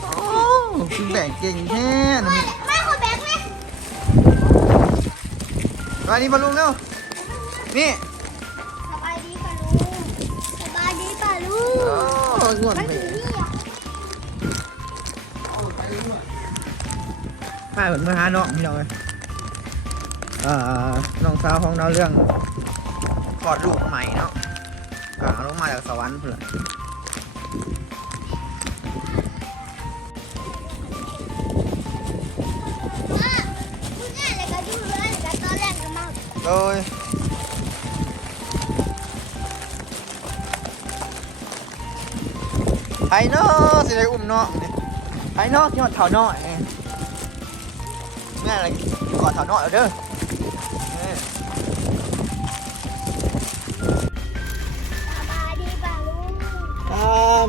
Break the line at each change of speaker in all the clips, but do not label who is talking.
โอ้คือแบกเก่งแท้น
ไม่ขอแบกไหม
ไปนนี้มาลุงเร็ว นี่
สบายดีป่ะลุงสบายดีป่ะลุง
โอ้ยง่ว
ง
ไปปเหมือนมาหาน้องพี่น้องเลยเอ่อน้องสาวของเราเรื่องกอดลูกใหม่เนาะกลางลมาจากสวรรค์เพื่อ
อะคุณแม่เลยก็ดูเลยก็ตอนแร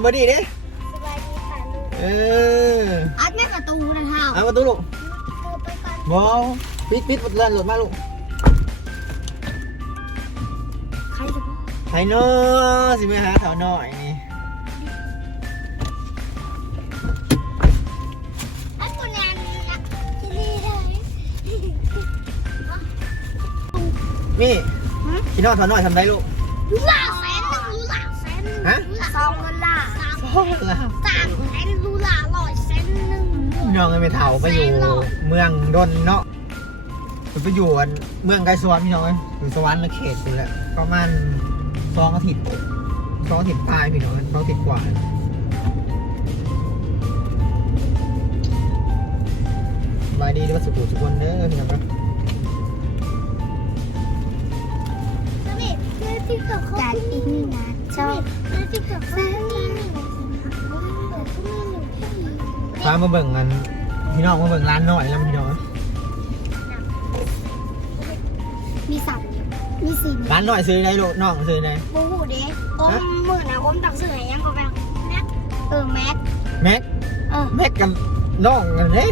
า
มาดีเด้
สบายดีป่ะลุง
เออ
อัดแม่ประตูนะเท้า
เอาประตูลูก
เธอไปก่อน
บอปิดปิดประตูเลื่อนรถมาลูก
ใครจะบอก
ไอ้เนาะสิไปหาเถาน้อยนี่
อัดคนแนนนะที่นี่ได้
นี่พี่น้องเถาน้อยทำได้ลูก
รู้หลาแส
ฮะ
รู้หลาสองคนล่ะสาม
พ่อละ
สามแสนรู้หลาร้อยแสนหนึ่ง
น้องไปเถาไปอยู่เมืองดนเนาะไปอยู่อันเมืองไกลสวรรค์พี่น้องเอ้ยอยู่สวรรค์เขตอยู่แหละประมาณสองอาทิตย์สองอาทิตย์ปลายพี่น้องเอ้ยสองอาทิตย์กว่าสบายดีด้วยสุขุสุขคนเด้อพี่น้องครับ
จากอีกนี่นะชอบติ๊กต็อกแสนนี่หนึ่งเปิดที่นี่ หนึ่งที่
พามาเบิ่งกันพี่น้องมาเบิ่งร้านหน่อยแล้วพี่น้อง
มีสับมีสี
ร้านหน่อยซื้อได้ลูกน้องซื้อได้
บูหูเด้อมมือนะอมตักเสือยังก็แบบแม็กเออแม็ก
แม็ก
เออ
แม็กกันน้องกันเด้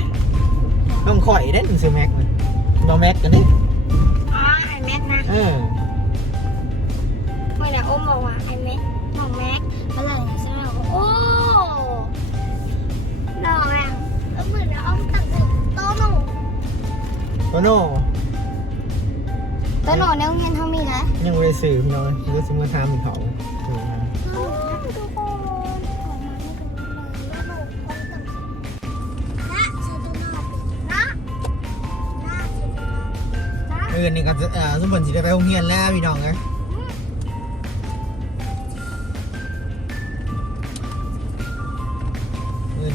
น้องข่อยเด้ซื้อแม็กมันน้องแม็กกันเด้
อ๋อไอแม็กนะ
เออ
อนะอมบอกว่าไอแม็กน้องแม็กอะไรใช่ไหมโอ้น้องอะเออมือนะอมตักเสือโตหนู
โตโน่
โตหนูในโรงเรียนเขามีนะ
ยังไม่ได้ซื้อพี่น้องรู้สึกมาทำอีกเขาซื้อมา
ทุกคนออกมาไม่ดูเลยว่าหนูอมตักเสือนี่
ก็จะเอ่อสมบัติสิได้ไปโรงเรียนแล้วพี่น้องเอ้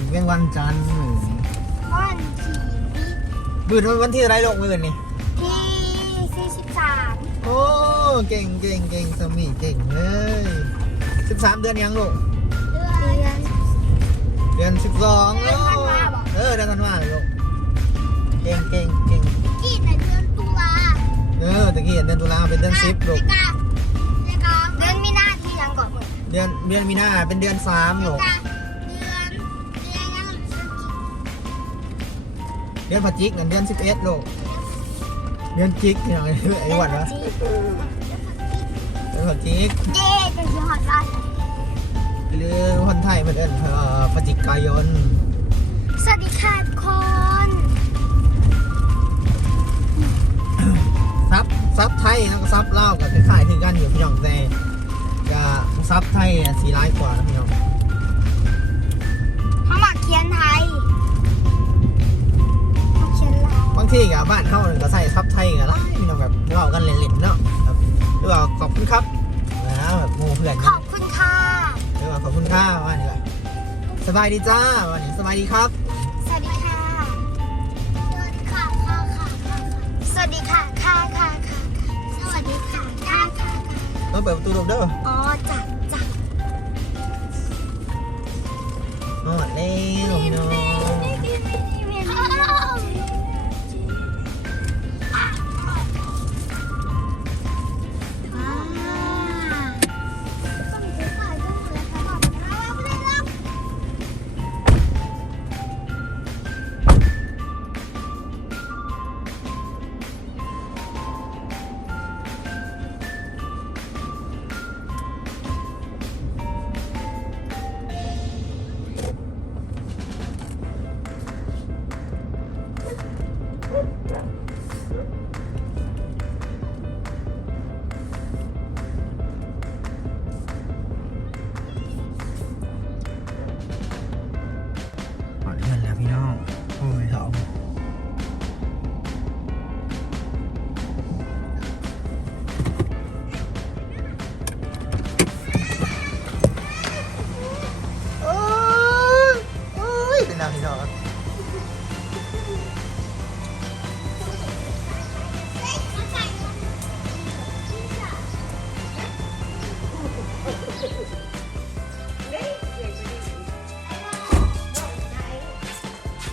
เออเป็นวันจันทร์
วันที่
มือวันที่อะไรลงมือนี่
ที่สี่สิบสาม
โอ้เก่งเก่งเก่งสมีเก่งเลยสิบสามเดือนยังลูก
เดือน
เดือนสิบสอง
เดือนธันวาเหรอ
เออเดือนธันวาเลยลูกเก่งเก่งเก่ง
กี่ในเดือนตุลา
เออตะกี้เห็นเดือนตุลาเป็นเดือนสิบลูก
แล้วก็แล้วก็เดือนมีนาที่ยังก่อนหมด
เดือนเดือนมีนาเป็นเดือนสามลูก
เดือน
พฤศจิกันเดือนสิบเอ็ดโลกเดือนจิกพี่น้องเอ้ยไอ้หวันวะเดือนพฤศจิก
เย้เป็นที่ฮอตบ้าน
หรือคนไทยมันเอิ้นเอ่อพฤศจิกายน
สวัสดีค่ะทุกคน
ซับซับไทยแล้วก็ซับเล่าวกับคล้ายๆคือกันอยู่พี่น้องแต่จะซับไทยอะสีร้ายกว่านะพี่น้อง
เขามาเขียนไทย
ทีกับบ้านเขาเนี่ยก็ใส่ซับไทยกันละพี่น้องแบบเล่ากันเล่นๆเนาะแบบหรือว่าขอบคุณครับนะแบบโมเพื่อน
ข
เนาะ
อบคุณค่ะ
หรือว่าขอบคุณค่าว่านี่แหละสบายดีจ้าวันนี้สบายดีครับ
สวัสดีค่ะสวัสดีค่ะค่ะค่ะค่ะสวัสดีค่ะค่ะค่ะค่ะสวัสดีค่ะค่ะค่ะค่ะ
ต้องเปิดประตูลูกเด้อ
อ๋อจ้ะจ้ะ
นอนเร็วพี่น้อง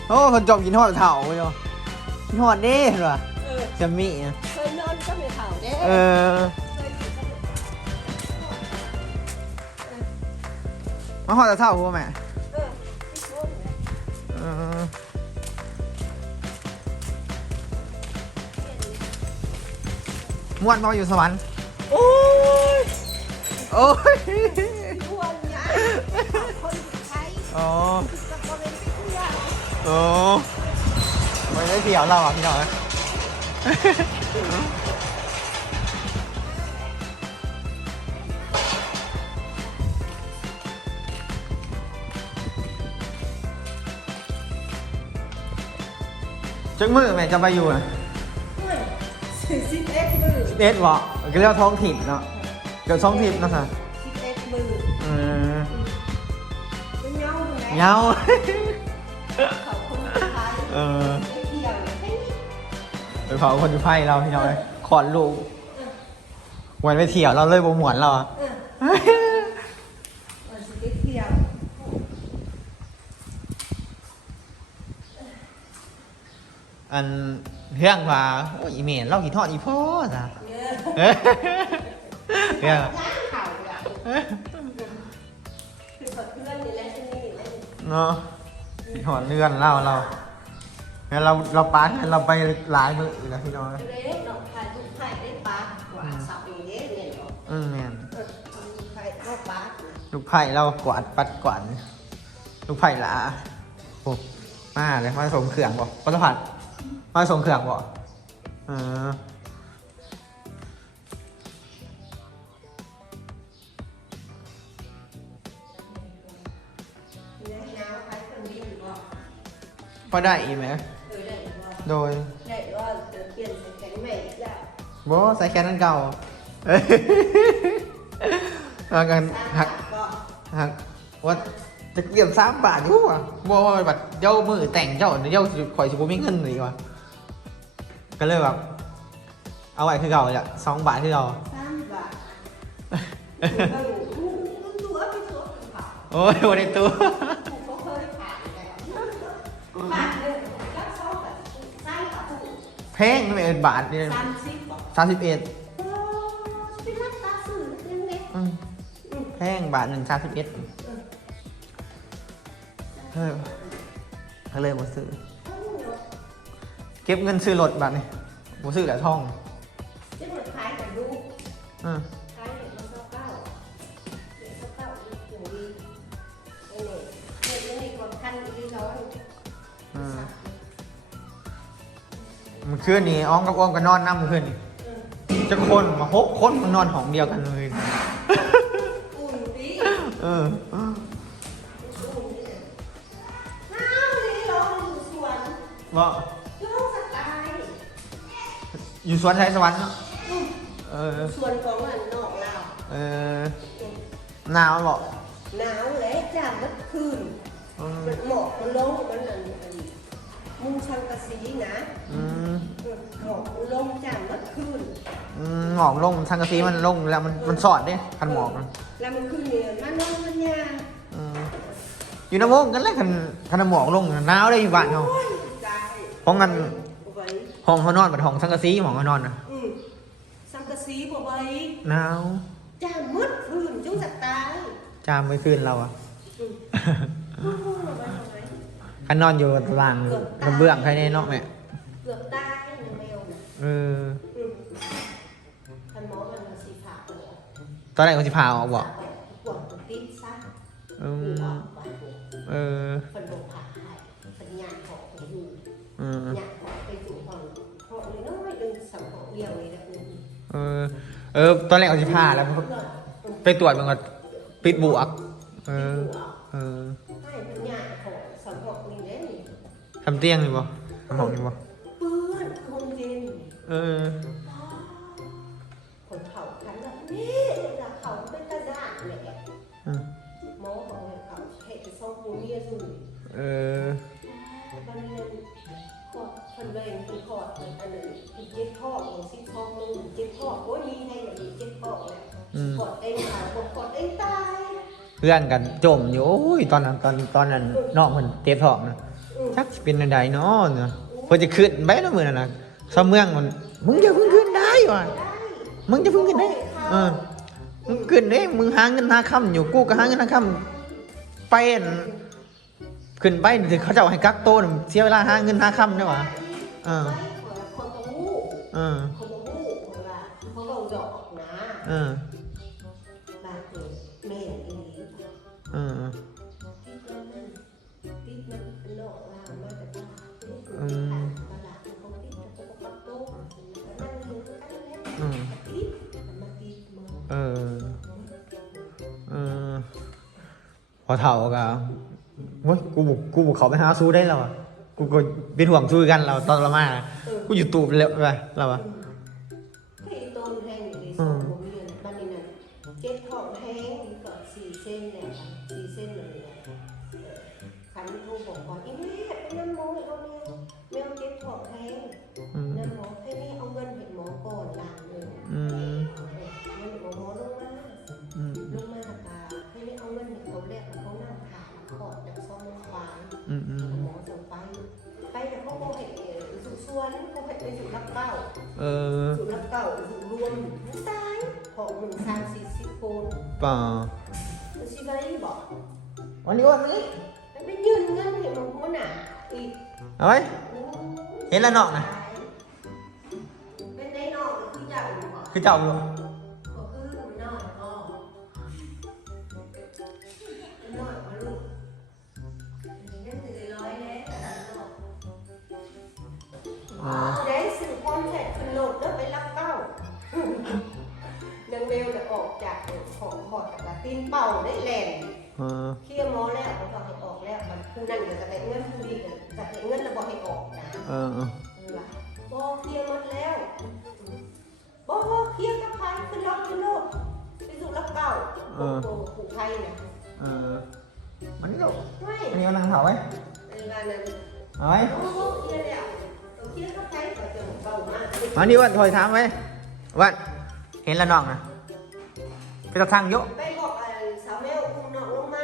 โอ้คนจบกินทอดเถ่าไปเนาะกินทอดเด้เหรอ
เออ
จะมีอะ
เคยนอนก็ไม่เท่าเด้
เออ
เคยอยู่ก็ไม่
มาทอดแต่เท่ากูแม่
เออที่โน่นเนี่ย
เออม่วนมาอยู่สวรรค์
โอ้ย
โอ้ย
ทวนยายคนใช้
อ๋อ
โอ้
ไม่ได้เดี่ยวเราอะพี่น้องจักมือแม่จะไปอยู่อะ
สี่สิบเอ็ดมือ
เอ็ดบอกก็เรียกว่าท้องถิ่นเนาะเกี่ยวท้องถิ่นเนาะค่ะ
สิบเอ็ดมือ
เออ
เป็นเงาอยู่ไหน
เงา
เขาคนไทย
เออ
ไปเผา
คนอยู่ไพ่เราพี่น้อยขอนลูกวันไปเที่ยวเราเลยบ่หมวนเราอะ
อันเที่ยว
อันเรื่องว่าโอ้ยอีเมนเรากี่ทอดอีพ่อจ้ะ
เรื่
อง
ย่างข่าวอย่างคือเพื่อนนี่แหละที่นี่แหละ
เนาะกี่ทอดเลื่อนเล่าเรา งั้นเราเราปาร์ตเราไปหลายมืออยู่นะพี่น้อย
เล็กดอกไผ่ทุกไผ่ได้ปลากว่าสับอย่างเงี้ยเนี่ยเนาะ
อืมแมน
เออไผ่ก็ปลา
ลูกไผ่เรากวาดปัดกวาดลูกไผ่หลาโอ้มาเลยมาสมเครื่องบ่ปัสผัดมาสมเครื่องบ่เออ
เนี่ยน้ำไผ่คนนี้ก็
พอได้อีกไหม
เออได้ว่า
โดย
ได้ว่าจะเปลี่ยนเป็นแข็งใหม่แล้ว
บอใส่แค่นั้นเก่าเอ้ยเอากันหัก
ก็
หักว่าจะเปลี่ยนสามบาทอยู่ว่ะบอว่าแบบเจ้ามือแต่งเจ้าเจ้าข่อยสิบุมีเงินเลยว่ะก็เลยแบบเอาไว้คือเก่าเลยอะสองบาทที่เรา
สามบาทเออมันตัวไปตัวเป็นเผา
โอ้ยวันนี้ตัว
ผ
แพงไม่เอ็นบาทนี่
สามสิบบอก
สามสิบเอ็ด
โอ้เป็นรักตาสื่อเรื่องเล็ก
แพงบาทหนึ่งสามสิบเอ็ดเออก็เลยมาซื้อเก็บเงินซื้อรถบาทนี่มาซื้อแต่ท่อง
จะเหมือนคล้ายกับลูก
อืม
มันคืน
นี้อ้องกับอ้อมก็นอนน้ำมันคืนนี้จะคนมาหกคนมันนอนห้องเดียวกันเลย
อุ่นดี
เออ
อุ่นดีน้าวนี่เราอยู่สวน
ว่า
อยู่ห้องสไตล์
อยู่สวนไทยสวรรค์เนาะเออ
สวนของอันนอกเรา
เออหนาวเหรอ
หนาวและจ้ามันคืน
อืม
มันหมอกมันลงมันอันอัน มุงชังกะสีนะ
อืม
หมอกมันลงจ้ามันคืน
อืมหมอกลงทางกะซีมันลงแล้วมันมันสอดเนี่ยคันหมอกมัน
แล้วมันคืนเนี่ยมันนอนมันยา
อืมอยู่น้ำวงกันเลยคันคันหมอกลงหนาวได้อยู่บ้านเขา
โอ้ยตาย
ห้องกัน
บ่ไหว
ห้องเขานอนเป็นห้องสังกะสีห้องเขานอนนะ
อืมสังกะสีบ่ไหว
หนาว
จ้ามืดคืนจุงจะตาย
จามไม่คืนเราอะ คันนอนอยู่ตารางกระเบื้องใครในเนาะแม่
เกือบตายในแมวน่ะ
เออ
อืมคันหมอมันมาสีผ่าไปแล้ว
ตอนแรกเขาจะพาออกบอก
ปวดติดซะ
อื
อื
ม
ออกไปปวด
เออ
คนบอกผ่าให้เป็นยาของไปอยู่
อืม
ยาของไปอยู่ห้องห้องนี้น้อยดึงสองห้องเดียวเลยนะคุณ
เออ เออ ตอนแรกเขาจะพาแล้ว ไปตรวจมันก็ปิดบวก เออ ทำเตียงนี่บ่ทำห้องนี่บ่
เปื้อนคงเย็น
เออ
คนเขาคันแบบนี้ละเขาเป็นตาด่านเลย
อืม
หมอบอกให้เขาเห็ดซองปูเมียสุด
เออ
มันเรียนขอดคนเวงคือขอดอันนั้นอีกเจ็ดข้อของสิบข้อนึงเจ็ดข้อโอ้ยมีให้อย่างอีกเจ็ดข้อเลย
อืม
กดเองขายกดเองตาย
เพื่อนกันจมอยู่โอ้ยตอนนั้นตอนตอนนั้นน้องมันเจ็บท้องนะ
อ
จักสิเป็นอันใดเนาะเนาะเพิ่นจะขึ้นไปแล้วมื้อนั้นน่ะซะเมืองมันมึงอย่าเพิ่งขึ้นได้วะมึงจะเพิ่งขึ้นได้เออมึงขึ้นได้มึงหาเงินหาค่ำอยู่กูก็หาเงินหาค่ำไปขึ้นไปถึงเขาจะเจะให้กักโตเสียเวลาหาเงินหาค่ำได้หวะเออ
คนตะวู
เออ
คนตะวูคนว่าเขาบอกหยอกนะ
เออ เท่ากับเว้ยกูบุกกูบุกเขาไปหาสู้ได้แล้วอะกูก็เป็นห่วงสู้กันเราตอนเรามากูอยู่ตูบเลยไปเราอะ
ที่ต้นแห้งอยู่ในสองผมนี่นะบ้านนี้นะเจ็ดทองแห้งก็สี่เส้นเนี่ยสี่เส้นเลยเนี่ยขันโทรบอกว่าอีแสิไปบอกวันนี้
วันนี้
มันไปยืนเงินให้มันหัวหน้าอีก
เอาไว้เห็นแล้วเนาะนะ
เป็นในนอกคือเจ้าบอก
คือเจ้าอยู่
ก็คือมันนอกก็มันนอกมาลูกนี่คือร้อยแล้วนอก
อ๋อ
ได้สื่อความแท็กขึ้นโหลดแล้วไปรับเก้านางเบลจะออกจากของขอดจากตีนเป่าได้แหลน
เออ
เคลียร์หมอแล้วเขาบอกให้ออกแล้วมันผู้นั่นก็จะได้เงินผู้นี้ก็จะได้เงินแล้วบอกให้ออกนะ
เออเออ
เออว่ะบอเคลียร์หมดแล้วบอเคลียร์กับใครขึ้นรถขึ้นรถไปสู่รับเก้าโอ้โหผู้ไทยน่ะ
เออวันนี้เรา
ไม่
วันนี้วันนั่งเผาไว้
เออว่านั้น
เอาไว้
โอ้โหเคลียร์แล้วต้องเคลียร์กับใครก็จะเบามาก
วันนี้วันถอยถามไว้วันเห็นแล้วน้องนะไปตะสั่งโย
ไปบอกไอ้สาวแมวอุ้มน้องลงมา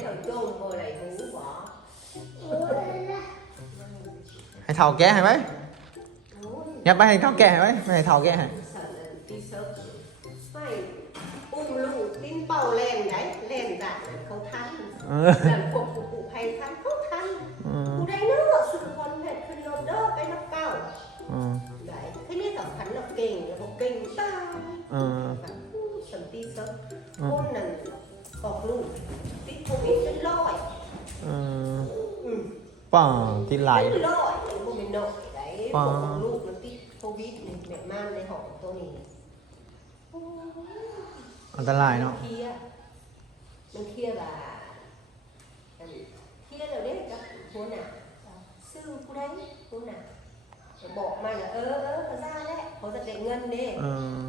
เท่าแก่
ให้ไหม
โอ้ย
อย่าไปให้เท่าแก่ให้ไหมไม่ให้เท่าแก่ให้
สั่นเลยตีเซิร์ฟไม่อุ้มลูกลิ้นเป่าแล่นไหนแล่นดักเขาทัน
เออ
ดันพวกผู้ผู้ภัยทันเขาทัน
เออ
ผู้ใดเนาะสุดคนเผ็ดขึ้นรถเด้อไปนับเก้า
เออ
ได้แค่นี้สำคัญเราเก่งเราเก่งตาย
เออ
แบบสันติสักคนนั้นออกลูกติดโควิดเป็นร้อย
เออ
อืม
ป่าที่ไหล
ได้
อ๋อ
ออกลูกมันติดโควิดนี่แบบมานในห้องตัวนี้โอ้ย
อันตรายเนาะ
เคลียร์มันเคลียร์แบบอันเคลียร์แล้วเด้กับหัวหน้าซื้อผู้ใดหัวหน้าบอกมาแล้วเออเออเขาได้แล้วเขาจะได้เงินเด้
เออ